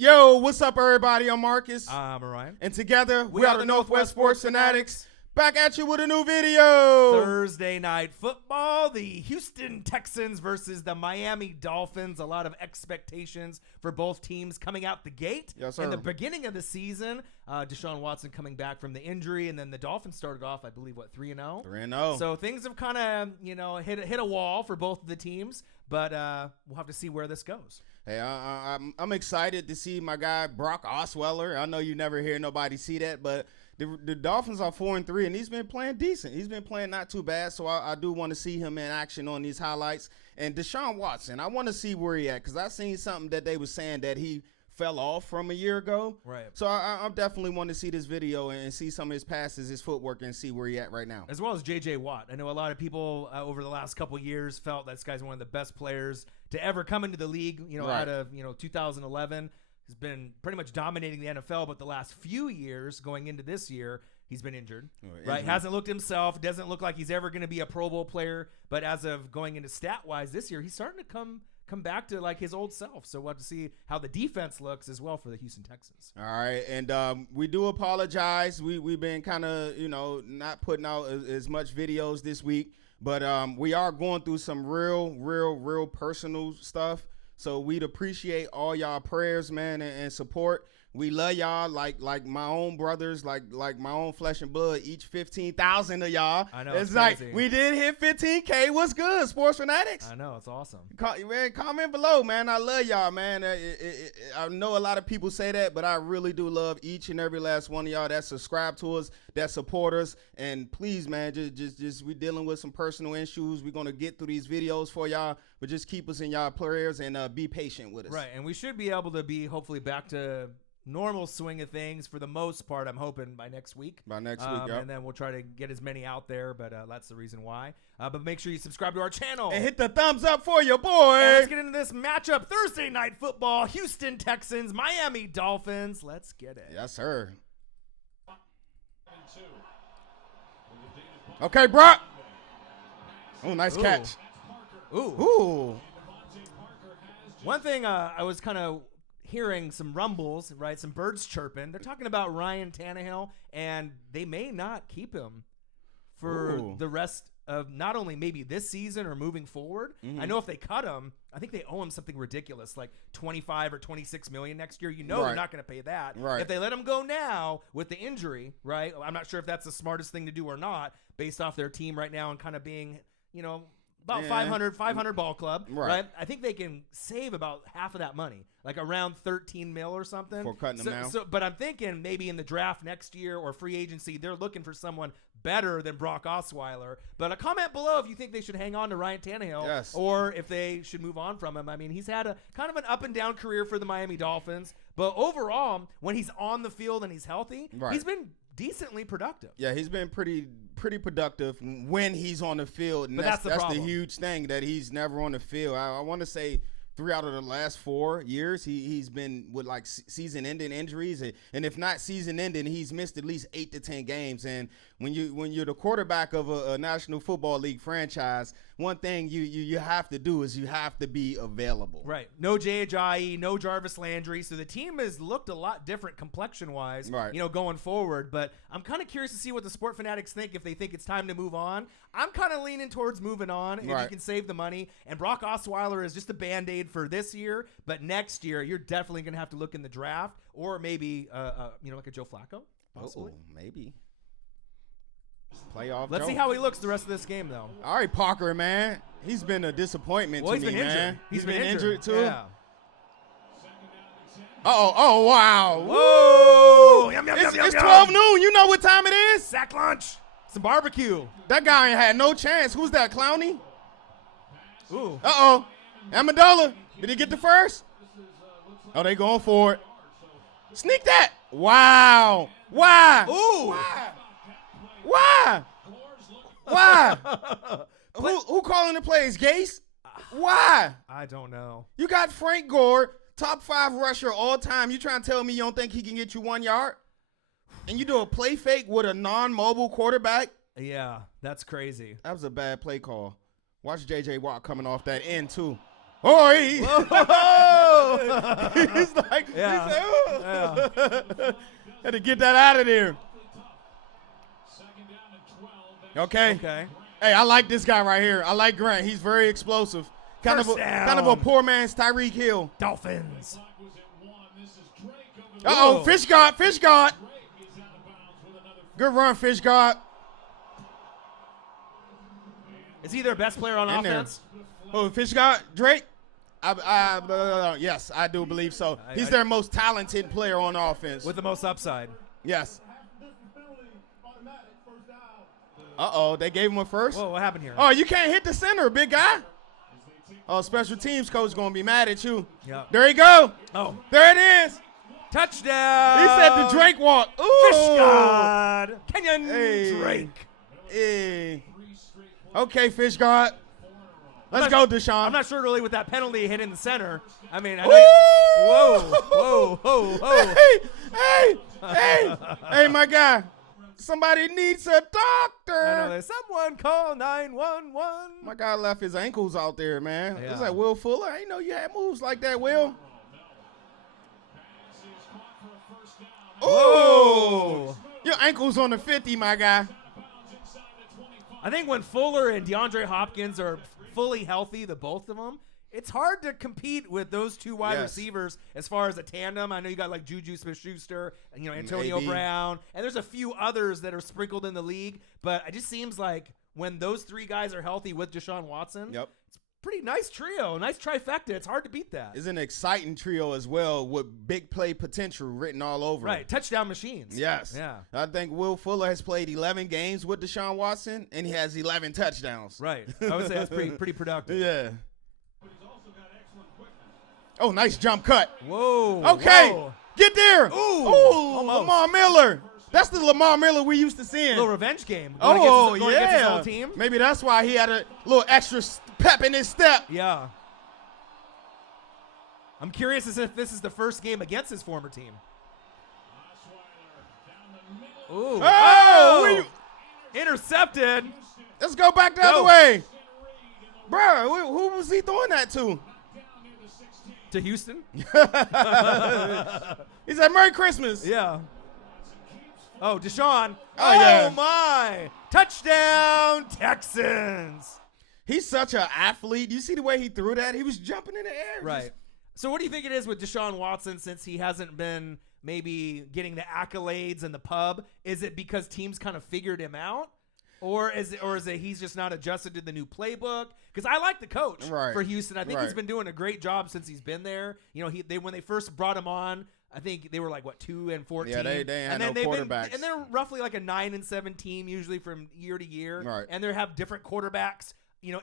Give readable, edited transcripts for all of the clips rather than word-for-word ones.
Yo, what's up, everybody? I'm Marcus. I'm Orion. And together, we are the Northwest Sports Fanatics. Back at you with a new video. Thursday night football, the Houston Texans versus the Miami Dolphins. A lot of expectations for both teams coming out the gate. Yes, sir. In the beginning of the season, Deshaun Watson coming back from the injury, and then the Dolphins started off, I believe, 3-0? 3-0. So things have kind of, hit a wall for both of the teams, but we'll have to see where this goes. Hey, I'm excited to see my guy Brock Osweiler. I know you never hear nobody see that, but the Dolphins are 4-3, and he's been playing decent. He's been playing not too bad, so I do want to see him in action on these highlights. And Deshaun Watson, I want to see where he at, because I seen something that they were saying that he fell off from a year ago. Right. So I definitely want to see this video and see some of his passes, his footwork, and see where he at right now. As well as J.J. Watt. I know a lot of people over the last couple years felt that this guy's one of the best players to ever come into the league, out of 2011. Has been pretty much dominating the NFL, but the last few years going into this year, he's been injured, right? Hasn't looked himself. Doesn't look like he's ever going to be a Pro Bowl player. But as of going into stat-wise this year, he's starting to come back to like his old self. So we'll have to see how the defense looks as well for the Houston Texans. All right, and we do apologize. We've been kind of, not putting out as much videos this week, but we are going through some real personal stuff. So we'd appreciate all y'all prayers, man, and support. We love y'all like my own brothers, like my own flesh and blood. Each 15,000 of y'all. I know it's crazy. Like we did hit 15K. What's good, Sports Fanatics? I know, it's awesome. Man, comment below, man. I love y'all, man. I know a lot of people say that, but I really do love each and every last one of y'all that subscribe to us, that support us. And please, man, just we dealing with some personal issues. We're gonna get through these videos for y'all, but just keep us in y'all prayers and be patient with us. Right, and we should be able to be hopefully back to normal swing of things for the most part. I'm hoping by next week. By next week, yeah. And then we'll try to get as many out there, but that's the reason why. But make sure you subscribe to our channel. And hit the thumbs up for your boy. And let's get into this matchup. Thursday night football, Houston Texans, Miami Dolphins. Let's get it. Yes, sir. Okay, Brock. Oh, nice catch. Ooh. One thing I was kind of hearing some rumbles, right? Some birds chirping. They're talking about Ryan Tannehill, and they may not keep him for the rest of not only maybe this season or moving forward. I know if they cut him, I think they owe him something ridiculous, like 25 or 26 million next year. They're not going to pay that. Right. If they let him go now with the injury, right? I'm not sure if that's the smartest thing to do or not, based off their team right now and kind of being, about 500 ball club, right? I think they can save about half of that money, like around 13 mil or something. For cutting them now. But I'm thinking maybe in the draft next year or free agency, they're looking for someone better than Brock Osweiler. But a comment below if you think they should hang on to Ryan Tannehill or if they should move on from him. I mean, he's had a kind of an up and down career for the Miami Dolphins, but overall, when he's on the field and he's healthy, he's been decently productive. Yeah, he's been pretty productive when he's on the field. And but that's the huge thing, that he's never on the field. I want to say 3 out of the last 4 years, he's been with like season-ending injuries, and if not season-ending, he's missed at least 8 to 10 games. And when you're the quarterback of a National Football League franchise, one thing you have to do is you have to be available. Right. No Ajayi, no Jarvis Landry. So the team has looked a lot different complexion-wise, going forward. But I'm kind of curious to see what the Sport Fanatics think, if they think it's time to move on. I'm kind of leaning towards moving on if you can save the money. And Brock Osweiler is just a Band-Aid for this year. But next year, you're definitely going to have to look in the draft, or maybe, like a Joe Flacco, possibly. Maybe. Playoff. Let's see how he looks the rest of this game, though. All right, Parker, man. He's been a disappointment to me, man. Injured. He's been injured, too? Yeah. Oh, wow. Whoa. It's 12 noon. You know what time it is? Sack lunch. Some barbecue. That guy ain't had no chance. Who's that, Clowney? Ooh. Uh-oh. Amendola. Did he get the first? Oh, they going for it. Sneak that. Wow. Why? Ooh. Why? Who calling the plays? Gase? Why? I don't know. You got Frank Gore, top 5 rusher all time. You trying to tell me you don't think he can get you 1 yard? And you do a play fake with a non-mobile quarterback? Yeah, that's crazy. That was a bad play call. Watch J.J. Watt coming off that end, too. Oh, Yeah. He said, ooh. Had to get that out of there. Okay. Hey, I like this guy right here. I like Grant. He's very explosive. Kind of a poor man's Tyreek Hill. Dolphins. Uh-oh, Fish God. Good run, Fish God. Is he their best player on offense? Oh, Fish God? Drake? Yes, I do believe so. He's their most talented player on offense. With the most upside. Yes. Uh-oh, they gave him a first? Whoa, what happened here? Oh, you can't hit the center, big guy. Oh, special teams coach going to be mad at you. Yep. There you go. Oh. There it is. Touchdown. He said the Drake walk. Ooh. Fish God. Kenyon Drake. Hey. Okay, Fish God. Let's go, Deshaun. I'm not sure really with that penalty hit in the center. I mean, I know whoa. Hey, my guy. Somebody needs a doctor. I know there's someone call 911. My guy left his ankles out there, man. Yeah. It's like Will Fuller. I didn't know you had moves like that, Will. Oh, your ankles on the 50, my guy. I think when Fuller and DeAndre Hopkins are fully healthy, the both of them, it's hard to compete with those two wide receivers as far as a tandem. I know you got like Juju Smith-Schuster and Antonio Brown, and there's a few others that are sprinkled in the league. But it just seems like when those three guys are healthy with Deshaun Watson, it's pretty nice trio, nice trifecta. It's hard to beat that. It's an exciting trio as well with big play potential written all over. Right, touchdown machines. Yes. Yeah. I think Will Fuller has played 11 games with Deshaun Watson, and he has 11 touchdowns. Right. I would say that's pretty productive. Yeah. Oh, nice jump cut. Whoa. Okay. Whoa. Get there. Ooh. Lamar Miller. That's the Lamar Miller we used to see. Little revenge game. Going against his whole team. Maybe that's why he had a little extra pep in his step. Yeah. I'm curious as if this is the first game against his former team. Ooh. Oh! Intercepted. Let's go back the other way. Bro, who was he throwing that to? To Houston? He said, Merry Christmas. Yeah. Oh, Deshaun. Oh, my. Touchdown, Texans. He's such an athlete. You see the way he threw that? He was jumping in the air. Right. So what do you think it is with Deshaun Watson since he hasn't been maybe getting the accolades and the pub? Is it because teams kind of figured him out? Or is it he's just not adjusted to the new playbook? Because I like the coach for Houston. I think he's been doing a great job since he's been there. When they first brought him on, I think they were like 2-14. Yeah, they had no quarterbacks. And they're roughly like a 9-7 team usually from year to year. Right. And they have different quarterbacks,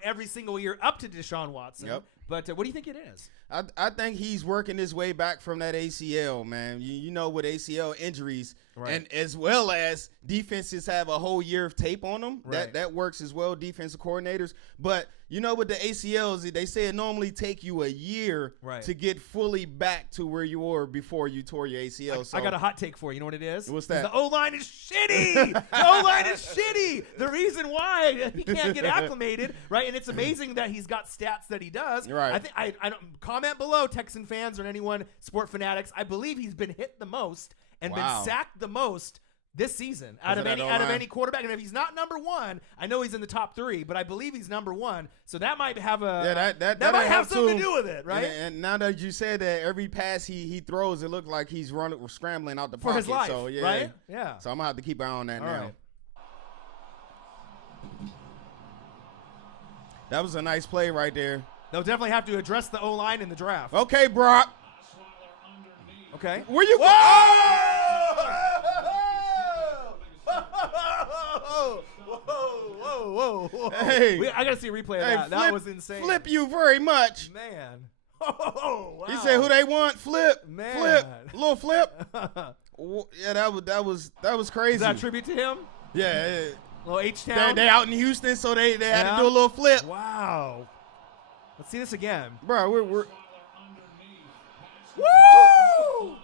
every single year up to Deshaun Watson. Yep. But what do you think it is? I think he's working his way back from that ACL, man. You know, with ACL injuries, and as well as defenses have a whole year of tape on them. Right. That works as well, defensive coordinators. But, with the ACLs, they say it normally take you a year to get fully back to where you were before you tore your ACL. I got a hot take for you. You know what it is? What's that? The O-line is shitty. The O-line is shitty. The reason why he can't get acclimated, right? And it's amazing that he's got stats that he does. Right. I don't comment below, Texan fans or anyone, sport fanatics. I believe he's been hit the most and been sacked the most this season out of any quarterback. And if he's not number one, I know he's in the top 3, but I believe he's number 1. So that might have that might have something to do with it, right? And now that you said that, every pass he throws, it looks like he's scrambling out the pocket for his life, so, right? Yeah. So I'm gonna have to keep an eye on that now. Right. That was a nice play right there. They'll definitely have to address the O-line in the draft. Okay, Brock. Okay. Where you? Whoa. Hey. I got to see a replay of that. That was insane. Flip you very much. Man. Oh, wow. He said, who they want? Flip. Man. Flip. Little flip. Yeah, that was crazy. Is that a tribute to him? Yeah. Little H-Town? They out in Houston, so they had to do a little flip. Wow. Let's see this again. Bro, we're Woo!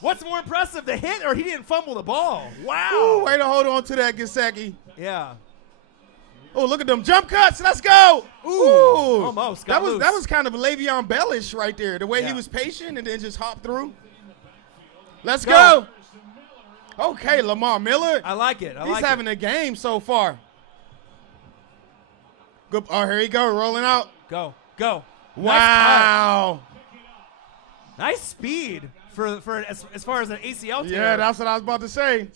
What's more impressive, the hit or he didn't fumble the ball? Wow. Ooh, way to hold on to that, Gesicki. Yeah. Oh, look at them jump cuts. Let's go. Ooh. Almost. That was kind of Le'Veon Bellish right there. The way he Yeah. was patient and then just hopped through. Let's go. Okay, Lamar Miller. I like it. He's having a game so far. Good. Oh, here he go, rolling out. Go. Wow. Nice speed for as far as an ACL tear. Yeah, that's what I was about to say.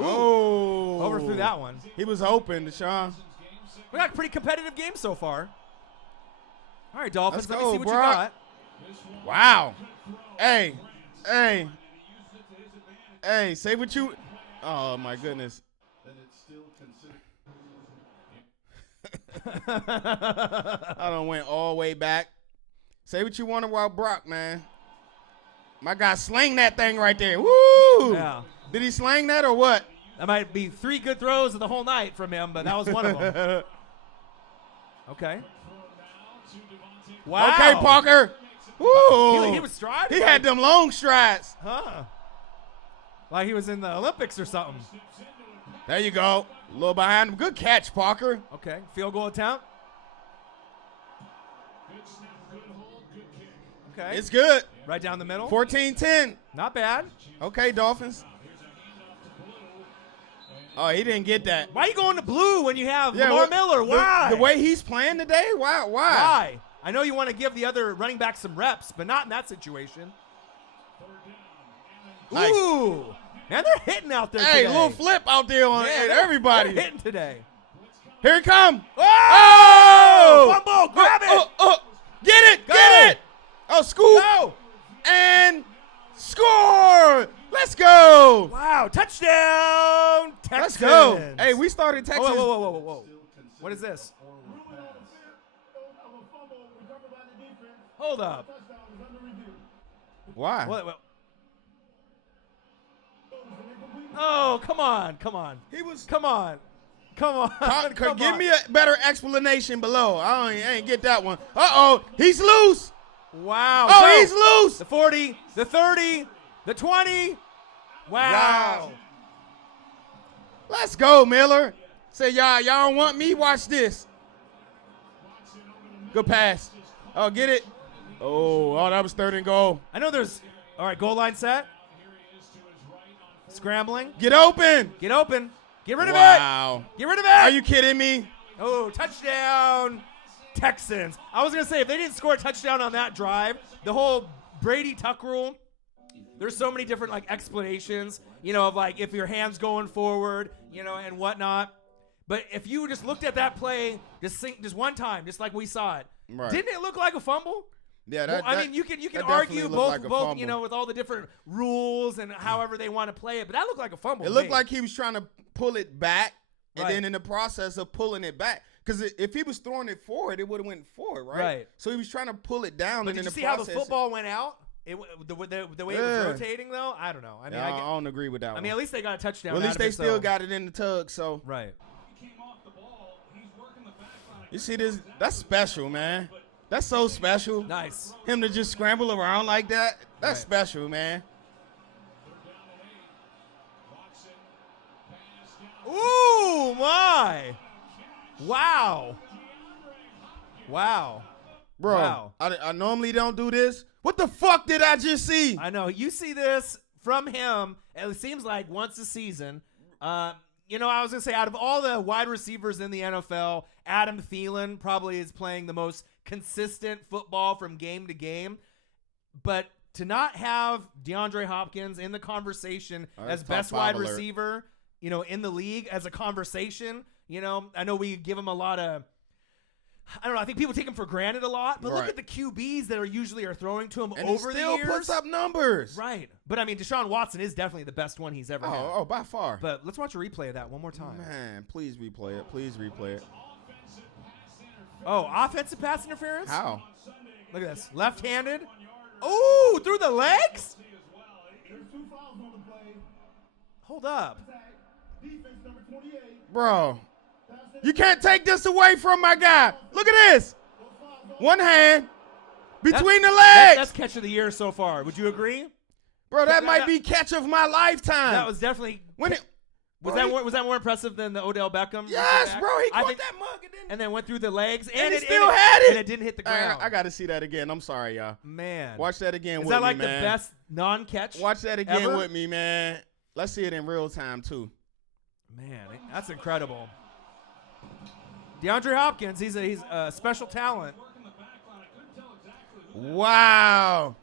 Oh. Overthrew that one. He was open, Deshaun. We got a pretty competitive game so far. All right, Dolphins, Let's let me go, see what Brock. you got. Wow. Hey, say what you. Oh, my goodness. I done went all the way back. Say what you want about Brock, man. My guy slang that thing right there. Woo! Yeah. Did he slang that or what? That might be 3 good throws of the whole night from him, but that was one of them. Okay. Wow. Okay, Parker. Woo! He was striding. He had them long strides. Huh. Like he was in the Olympics or something. There you go. A little behind him. Good catch, Parker. Okay. Field goal attempt. Okay. It's good. Right down the middle. 14-10. Not bad. Okay, Dolphins. Oh, he didn't get that. Why are you going to blue when you have Lamar Miller? Why? The way he's playing today? Why? Why? I know you want to give the other running back some reps, but not in that situation. Nice. Ooh. Man, they're hitting out there Hey, today. little flip out there on everybody. They're hitting today. Here it come. Oh! Fumble. Grab it. Get it. Go. Get it. Oh, scoop. Go. And score. Let's go. Wow. Touchdown. Let's Texans. go. Hey, we started Texas. Whoa. What is this? Hold up. Why? What? Oh, come on. He was. Come on. Give me a better explanation below. I ain't get that one. Uh-oh. He's loose. Wow. Oh, Go. he's loose. The 40, the 30, the 20. Wow. Let's go, Miller. Say, y'all don't want me? Watch this. Good pass. Oh, get it. Oh, that was 3rd and goal. I know there's, all right, goal line set. Scrambling. Get open. Get open. Get rid of Wow. it. Get rid of it. Are you kidding me? Oh, touchdown, Texans. I was going to say, if they didn't score a touchdown on that drive, the whole Brady Tuck rule, there's so many different, like, explanations, of, like, if your hand's going forward, and whatnot. But if you just looked at that play just one time, just like we saw it, Right. didn't it look like a fumble? Yeah, You can that argue definitely looked both, like a fumble. with all the different rules and however they want to play it, but that looked like a fumble. It to looked me. like he was trying to pull it back, and Right. then in the process of pulling it back, because if he was throwing it forward, it would have went forward, right? Right. So he was trying to pull it down, But and did in you the see how process, the football went out? The way it was rotating, though? I don't know. I mean, I don't agree with that one. at least they got a touchdown. Well, at least out they of it, still so. got it in the tug. So Right. you see this? That's special, man. That's so special. Nice. Him to just scramble around like that. That's Right. special, man. Ooh, my. Wow. Bro, Wow. I normally don't do this. What the fuck did I just see? I know. You see this from him, and it seems like once a season. I was going to say, out of all the wide receivers in the NFL, Adam Thielen probably is playing the most consistent football from game to game. But to not have DeAndre Hopkins in the conversation as top best 5 wide alert. receiver, in the league as a conversation, I know we give him a lot of, I don't know, I think people take him for granted a lot, but look Right. at the QBs that are throwing to him And over he still the years. puts up numbers. Right. But, I mean, Deshaun Watson is definitely the best one he's ever had. Oh, by far. But let's watch a replay of that one more time. Man, please replay it. Please replay it. Oh, offensive pass interference? How? Look at this. Left-handed. Ooh, through the legs? Hold up. Bro, you can't take this away from my guy. Look at this. One hand between the legs. That's catch of the year so far. Would you agree? Bro, that might be catch of my lifetime. That was definitely Was that more impressive than the Odell Beckham? Yes, bro. He caught that mug and then went through the legs, and it still had it. And it didn't hit the ground. I got to see that again. I'm sorry, y'all. Man. Watch that again with me, man. Is that like the best non-catch? Watch that again ever? with me, man. Let's see it in real time, too. Man, that's incredible. DeAndre Hopkins, he's a special talent. Wow.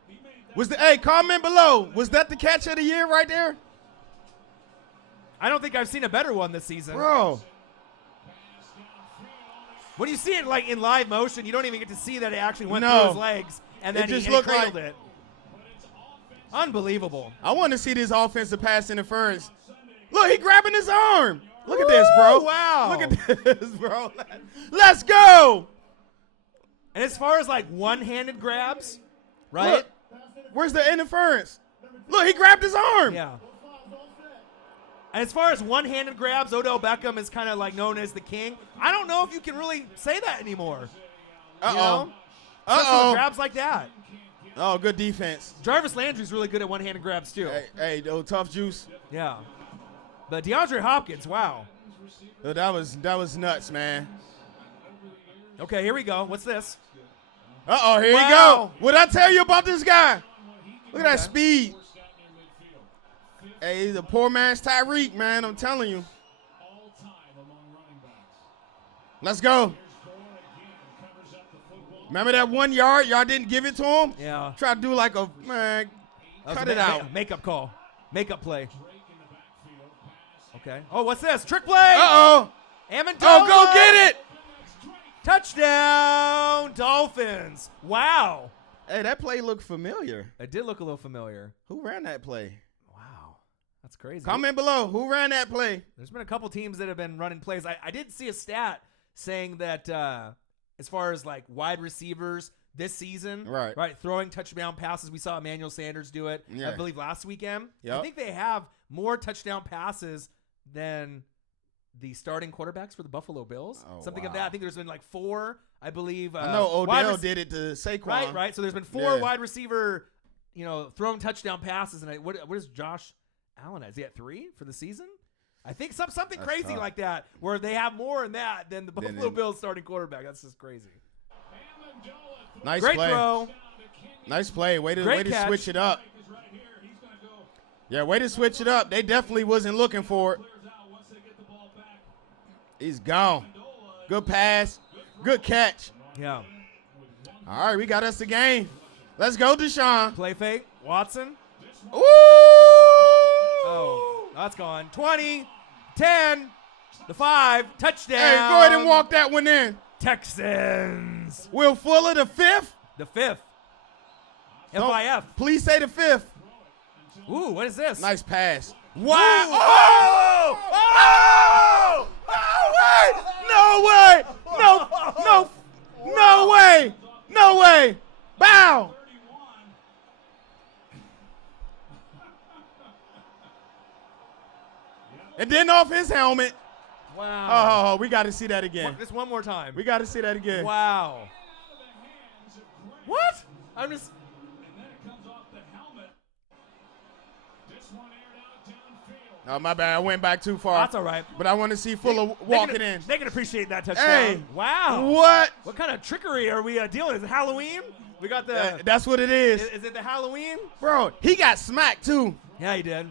Comment below. Was that the catch of the year right there? I don't think I've seen a better one this season. Bro. When you see it like in live motion, you don't even get to see that it actually went through his legs, and then he cradled it. Unbelievable. I want to see this offensive pass interference. Look, he grabbing his arm. Look at this, bro. Wow. Look at this, bro. Let's go. And as far as like one-handed grabs, right? Look, where's the interference? Look, he grabbed his arm. Yeah. And as far as one-handed grabs, Odell Beckham is kind of like known as the king. I don't know if you can really say that anymore. Uh-oh. Especially with grabs like that. Oh, good defense. Jarvis Landry's really good at one-handed grabs too. Hey, tough juice. Yeah. But DeAndre Hopkins, wow. That was nuts, man. Okay, here we go. What's this? Uh-oh, here you go. What I tell you about this guy? Look at that speed. Hey, he's a poor man's Tyreek, man. I'm telling you. Let's go. Remember that 1 yard? Y'all didn't give it to him? Yeah. Try to do like a, man, cut it out. Makeup call. Makeup play. Okay. Oh, what's this? Trick play. Uh-oh. Amendola. Oh, go get it. Touchdown, Dolphins. Wow. Hey, that play looked familiar. It did look a little familiar. Who ran that play? Wow. That's crazy. Comment below. Who ran that play? There's been a couple teams that have been running plays. I did see a stat saying that as far as like wide receivers this season, right, throwing touchdown passes, we saw Emmanuel Sanders do it, I believe, last weekend. Yep. I think they have more touchdown passes than the starting quarterbacks for the Buffalo Bills. Something of that. I think there's been like 4, I believe. I know Odell did it to Saquon. Right. So there's been 4 wide receiver, thrown touchdown passes. And what is Josh Allen at? Is he at 3 for the season? I think something crazy tough. Like that, where they have more than that than the Buffalo Bills starting quarterback. That's just crazy. Nice Great play. Throw. Nice play. Way to switch it up. Yeah, way to switch it up. They definitely wasn't looking for it. He's gone. Good pass. Good catch. Yeah. All right, we got us the game. Let's go, Deshaun. Play fake. Watson. Ooh! Oh, that's gone. 20, 10, the 5, touchdown. Hey, go ahead and walk that one in. Texans. Will Fuller, the 5th? The 5th. FIF. Please say the 5th. Ooh, what is this? Nice pass. Wow. Oh! Oh! No way! No way! No way! Bow! And then off his helmet. Wow. Oh, we got to see that again. Just one more time. We got to see that again. Wow. What? I'm just. Oh, my bad. I went back too far. That's all right. But I want to see Fuller walking in. They can appreciate that touchdown. Hey. Wow. What? What kind of trickery are we dealing? Is it Halloween? We got the. That's what it is. Is it the Halloween? Bro, he got smacked too. Yeah, he did.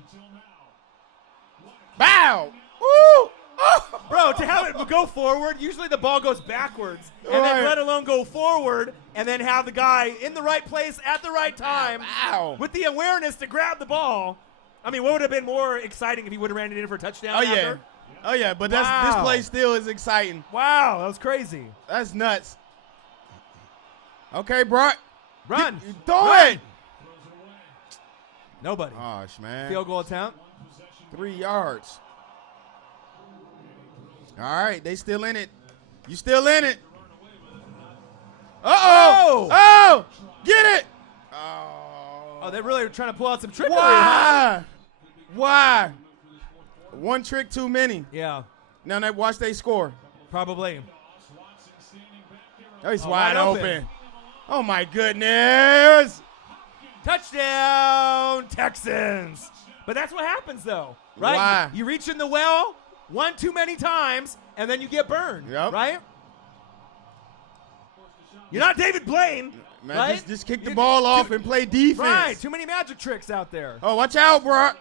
Bow. Woo. Oh. Bro, to have it go forward, usually the ball goes backwards. And then let alone go forward and then have the guy in the right place at the right time with the awareness to grab the ball. I mean, what would have been more exciting if he would have ran it in for a touchdown? Oh, yeah, but this play still is exciting. Wow, that was crazy. That's nuts. Okay, Brock. Run. Throw it. Nobody. Gosh, man. Field goal attempt. 3 yards. All right, they still in it. You still in it. Uh-oh. Oh, get it. Oh, they're really trying to pull out some trickery. Why? Huh? Why? One trick too many. Yeah. Now watch they score. Probably. Oh, he's wide open. Oh, my goodness. Touchdown, Texans. But that's what happens, though. right? Why? You reach in the well one too many times, and then you get burned, right? You're not David Blaine, Man, right? just kick the ball off and play defense. Right, too many magic tricks out there. Oh, watch out, Brock.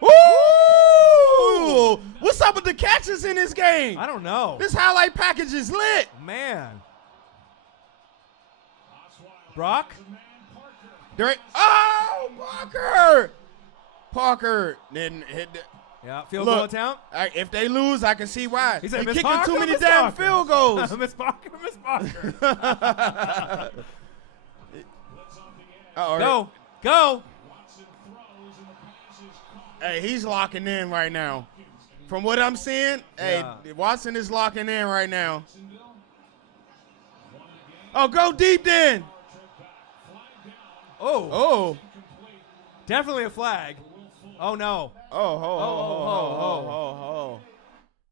Woo! What's up with the catches in this game? I don't know. This highlight package is lit. Man. Brock? Oh, Parker didn't hit the. Yeah, field goal attempt. If they lose, I can see why. He said, They kicking Parker, too many Miss damn Parker. field goals. Miss Parker, Miss Parker. Go. Hey, he's locking in right now. From what I'm seeing, hey, Watson is locking in right now. Oh, go deep then. Oh. Definitely a flag. Oh, no. Oh.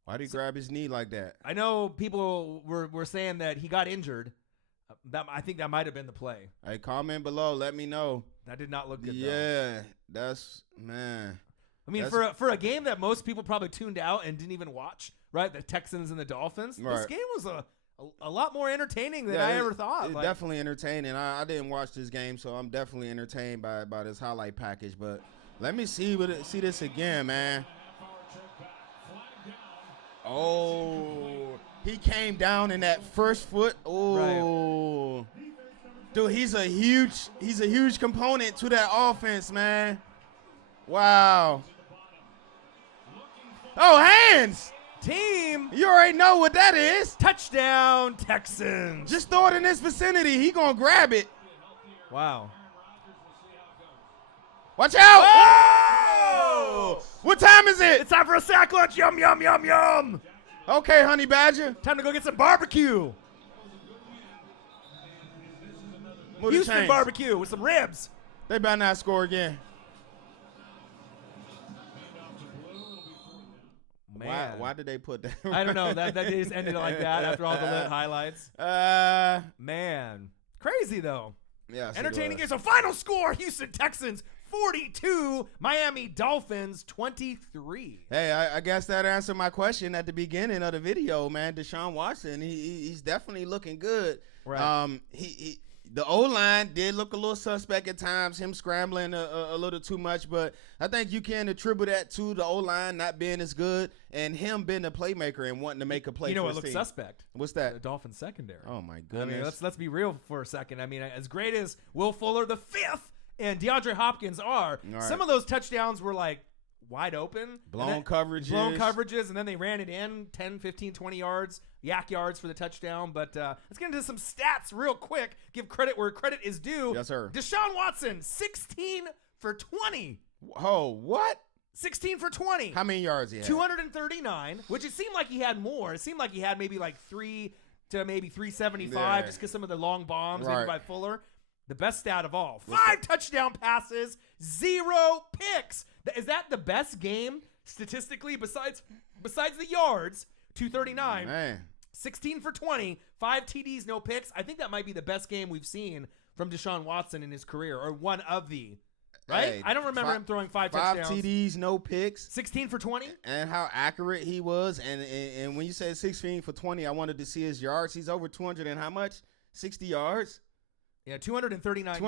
Why'd he grab his knee like that? I know people were saying that he got injured. I think that might have been the play. Hey, comment below. Let me know. That did not look good, Yeah, that's, man. I mean, for a game that most people probably tuned out and didn't even watch, right? The Texans and the Dolphins. Right. This game was a lot more entertaining than I ever thought. It's definitely entertaining. I didn't watch this game, so I'm definitely entertained by this highlight package. But let me see this again, man. Oh, he came down in that first foot. Oh, right. Dude, he's a huge component to that offense, man. Wow. Oh, hands. Team. You already know what that is. Touchdown, Texans. Just throw it in this vicinity. He gonna grab it. Wow. Watch out. Oh! What time is it? It's time for a sack lunch. Yum, yum, yum, yum. Okay, honey badger. Time to go get some barbecue. Houston barbecue with some ribs. They better not score again. Man. Why did they put that? I don't know. That they just ended like that after all the lit highlights. Man. Crazy, though. Yeah. Entertaining game. So final score, Houston Texans 42, Miami Dolphins 23. Hey, I guess that answered my question at the beginning of the video, man. Deshaun Watson, he's definitely looking good. Right. The O-line did look a little suspect at times, him scrambling a little too much, but I think you can attribute that to the O-line not being as good and him being a playmaker and wanting to make a play. You know for what his looks team. suspect? What's that? The Dolphins secondary. Oh my goodness. I mean, let's be real for a second. I mean, as great as Will Fuller the fifth and DeAndre Hopkins are, some of those touchdowns were like wide open. Blown coverages, and then they ran it in 10, 15, 20 yards, yak yards for the touchdown. But let's get into some stats real quick. Give credit where credit is due. Yes, sir. Deshaun Watson, 16 for 20. Oh, what? 16 for 20. How many yards he had? 239, which it seemed like he had more. It seemed like he had maybe like 3 to maybe 375 just because some of the long bombs maybe by Fuller. The best stat of all. 5 touchdown passes, 0 picks. Is that the best game statistically besides the yards? 239. Man. 16 for 20, 5 TDs, no picks. I think that might be the best game we've seen from Deshaun Watson in his career, or one of the. Right? Hey, I don't remember him throwing 5 touchdowns. 5 TDs, no picks. 16 for 20? And how accurate he was. And when you said 16 for 20, I wanted to see his yards. He's over 200 and how much? 60 yards? Yeah, 239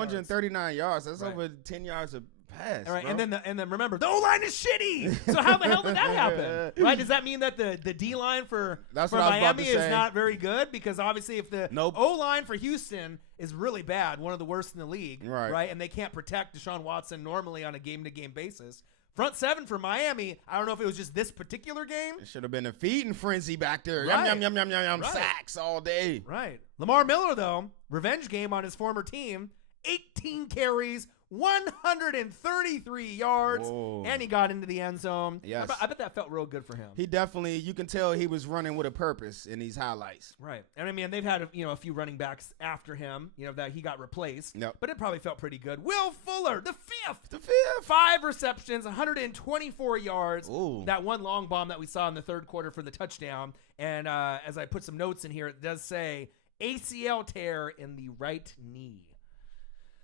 yards. That's over 10 yards a pass. All right, bro. and then remember, the O-line is shitty. So how the hell did that happen? Right? Does that mean that the D-line for Miami is not very good? Because obviously if the O-line for Houston is really bad, one of the worst in the league, right? And they can't protect Deshaun Watson normally on a game-to-game basis. Front seven for Miami, I don't know if it was just this particular game. It should have been a feeding frenzy back there. Right. Yum, yum, yum, yum, yum, sacks all day. Right. Lamar Miller, though, revenge game on his former team, 18 carries, 133 yards, and he got into the end zone. Yes. I bet that felt real good for him. He definitely, you can tell he was running with a purpose in these highlights. Right. And I mean, they've had a few running backs after him, that he got replaced. Yep. But it probably felt pretty good. Will Fuller, the fifth. The fifth. 5 receptions, 124 yards. Ooh. That one long bomb that we saw in the third quarter for the touchdown. And as I put some notes in here, it does say ACL tear in the right knee.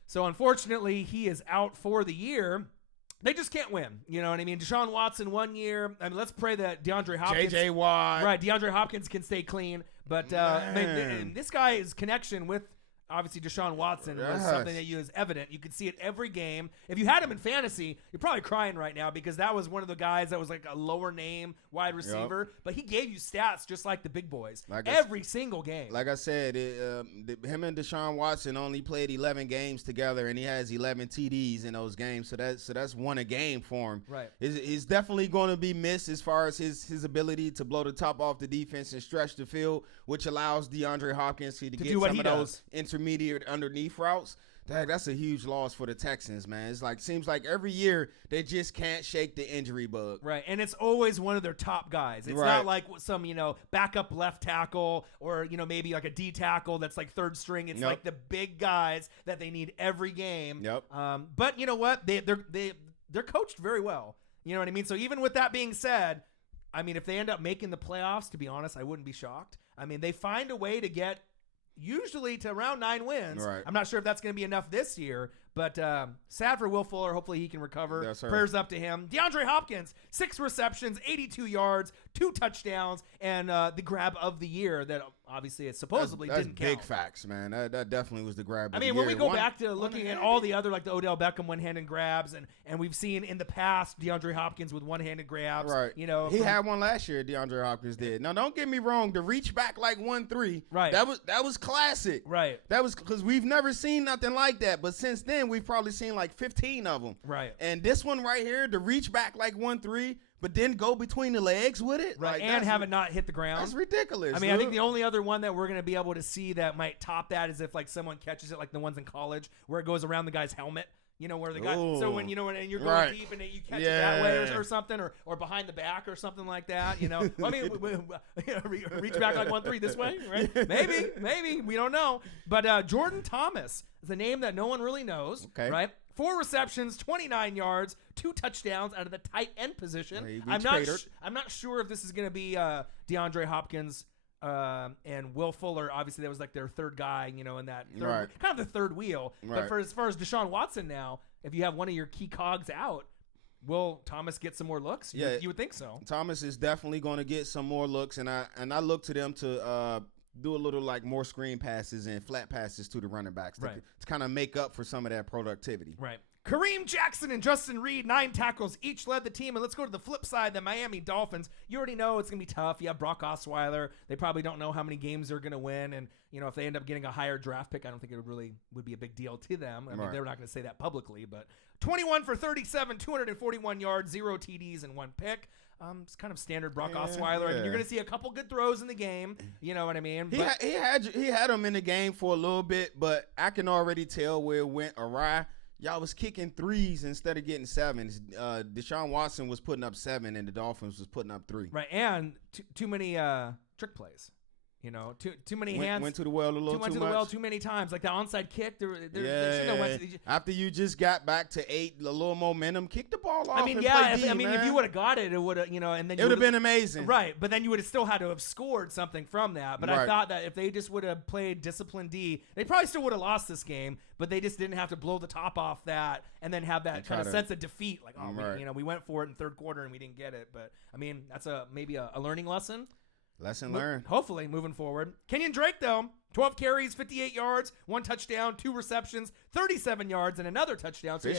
So, unfortunately, he is out for the year. They just can't win. You know what I mean? Deshaun Watson 1 year. I mean, let's pray that DeAndre Hopkins. J.J. Watt. Right, DeAndre Hopkins can stay clean. But this guy's connection with obviously Deshaun Watson was something that is evident. You could see it every game. If you had him in fantasy, you're probably crying right now because that was one of the guys that was like a lower name wide receiver. But he gave you stats just like the big boys every single game. Like I said, him and Deshaun Watson only played 11 games together, and he has 11 TDs in those games. So that's one a game for him. Right. He's definitely going to be missed as far as his ability to blow the top off the defense and stretch the field, which allows DeAndre Hopkins to get some of those intermediate underneath routes. That's a huge loss for the Texans, man. It's like seems like every year they just can't shake the injury bug. Right, and it's always one of their top guys. It's not like some, backup left tackle or, maybe like a D tackle that's like third string. It's like the big guys that they need every game. Yep. But you know what? They're coached very well. You know what I mean? So even with that being said, I mean, if they end up making the playoffs, to be honest, I wouldn't be shocked. I mean, they find a way to get usually to around 9 wins. Right. I'm not sure if that's going to be enough this year, but sad for Will Fuller. Hopefully he can recover. Yes, Prayers up to him. DeAndre Hopkins, 6 receptions, 82 yards, 2 touchdowns, and the grab of the year that obviously it supposedly didn't count. That's big facts, man. That definitely was the grab of the year. When we go back to looking at all the other, like the Odell Beckham one-handed grabs, and we've seen in the past DeAndre Hopkins with one-handed grabs. Right. He had one last year, DeAndre Hopkins did. Now, don't get me wrong. The reach back like 1-3, right. That was classic. Right. That was because we've never seen nothing like that. But since then, we've probably seen like 15 of them. Right. And this one right here, the reach back like 1-3, but then go between the legs with it. Right, and have it not hit the ground. That's ridiculous. I mean, I think the only other one that we're going to be able to see that might top that is if like someone catches it like the ones in college where it goes around the guy's helmet. Where the guy, so when, and you're going deep and you catch it that way or something, or behind the back or something like that, I mean, reach back like 1-3 this way, right? Maybe, we don't know. But Jordan Thomas is a name that no one really knows, right? 4 receptions, 29 yards, 2 touchdowns out of the tight end position. I'm not sure if this is going to be DeAndre Hopkins and Will Fuller. Obviously, that was like their third guy, in that kind of the third wheel. Right. But as far as Deshaun Watson now, if you have one of your key cogs out, will Thomas get some more looks? Yeah, you would think so. Thomas is definitely going to get some more looks, and I look to them to do a little like more screen passes and flat passes to the running backs to kind of make up for some of that productivity. Right. Kareem Jackson and Justin Reed, 9 tackles each led the team. And let's go to the flip side, the Miami Dolphins. You already know it's going to be tough. You have Brock Osweiler. They probably don't know how many games they're going to win. And, if they end up getting a higher draft pick, I don't think it would be a big deal to them. I mean, they're not going to say that publicly. But 21 for 37, 241 yards, 0 TDs, and 1 pick. It's kind of standard Brock Osweiler. I mean, you're going to see a couple good throws in the game. You know what I mean? He had him in the game for a little bit, but I can already tell where it went awry. Y'all was kicking 3s instead of getting 7s. Deshaun Watson was putting up 7, and the Dolphins was putting up 3. Right, and too many trick plays. Too many hands. Went to the well a little too much. Went to the well too many times. Like the onside kick. There shouldn't have went to after you just got back to 8, a little momentum, kick the ball off. I mean, if you would have got it, it would have, and then it would have been amazing. Right, but then you would have still had to have scored something from that. But I thought that if they just would have played disciplined D, they probably still would have lost this game. But they just didn't have to blow the top off that and then have that kind of sense of defeat. Like, we went for it in third quarter and we didn't get it. But I mean, that's maybe a learning lesson. Lesson learned. Hopefully, moving forward. Kenyon Drake, though, 12 carries, 58 yards, 1 touchdown, 2 receptions, 37 yards, and another touchdown. So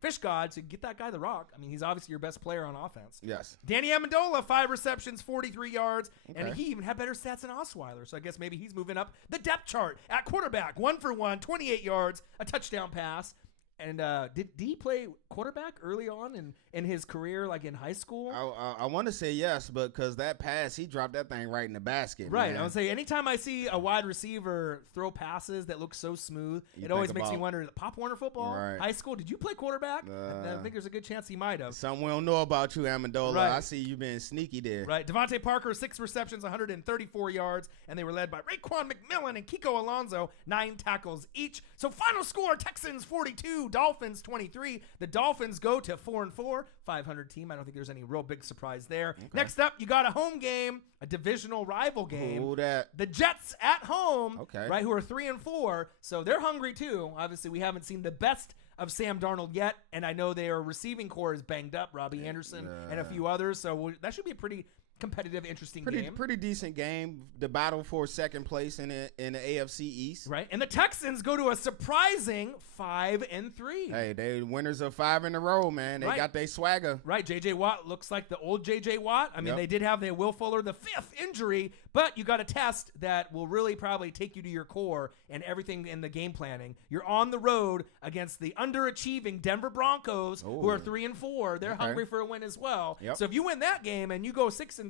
Fish God, to get that guy the rock. I mean, he's obviously your best player on offense. Yes. Danny Amendola, 5 receptions, 43 yards, and he even had better stats than Osweiler. So I guess maybe he's moving up the depth chart at quarterback. 1 for 1, 28 yards, a touchdown pass. And did he play quarterback early on in his career, like in high school? I want to say yes, but because that pass, he dropped that thing right in the basket. Right. Man. I would say anytime I see a wide receiver throw passes that look so smooth, it always makes me wonder, Pop Warner football, high school, did you play quarterback? I think there's a good chance he might have. Something we don't know about you, Amendola. Right. I see you being sneaky there. Right. Devontae Parker, 6 receptions, 134 yards, and they were led by Raekwon McMillan and Kiko Alonso, 9 tackles each. So final score, Texans 42, 22, Dolphins 23. The Dolphins go to 4-4, 500 team. I don't think there's any real big surprise there. Okay. Next up, you got a home game, a divisional rival game. Who that? The Jets at home, okay, right, who are 3-4, so they're hungry too. Obviously, we haven't seen the best of Sam Darnold yet, and I know their receiving core is banged up, Robbie Anderson and a few others, so that should be a pretty competitive, interesting game. Pretty decent game. The battle for second place in the AFC East. Right. And the Texans go to a surprising 5-3. Hey, they winners of 5 in a row, man. They got their swagger. Right. J.J. Watt looks like the old J.J. Watt. I mean, they did have the Will Fuller, the 5th injury, but you got a test that will really probably take you to your core and everything in the game planning. You're on the road against the underachieving Denver Broncos, who are 3-4. They're hungry for a win as well. Yep. So if you win that game and you go 6-3,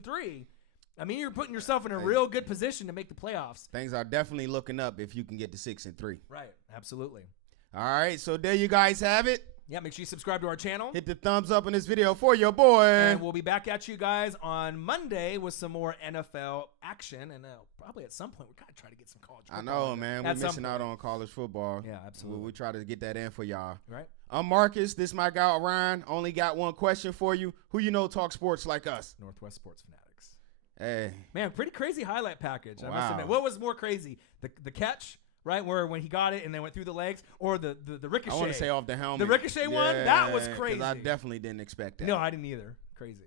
I mean, you're putting yourself in a real good position to make the playoffs. Things are definitely looking up if you can get to 6-3. Right. Absolutely. All right. So there you guys have it. Yeah, make sure you subscribe to our channel. Hit the thumbs up in this video for your boy. And we'll be back at you guys on Monday with some more NFL action. And probably at some point, we got to try to get some college football. I know, man. We're missing out on college football. Yeah, absolutely. We try to get that in for y'all. Right. I'm Marcus. This is my guy, Ryan. Only got one question for you. Who you know talk sports like us? Northwest Sports Fanatics. Hey. Man, pretty crazy highlight package. Wow. I must admit. What was more crazy? The catch? Right, where when he got it and then went through the legs, or the ricochet. I want to say off the helmet. The ricochet one? That was crazy. I definitely didn't expect that. No, I didn't either. Crazy.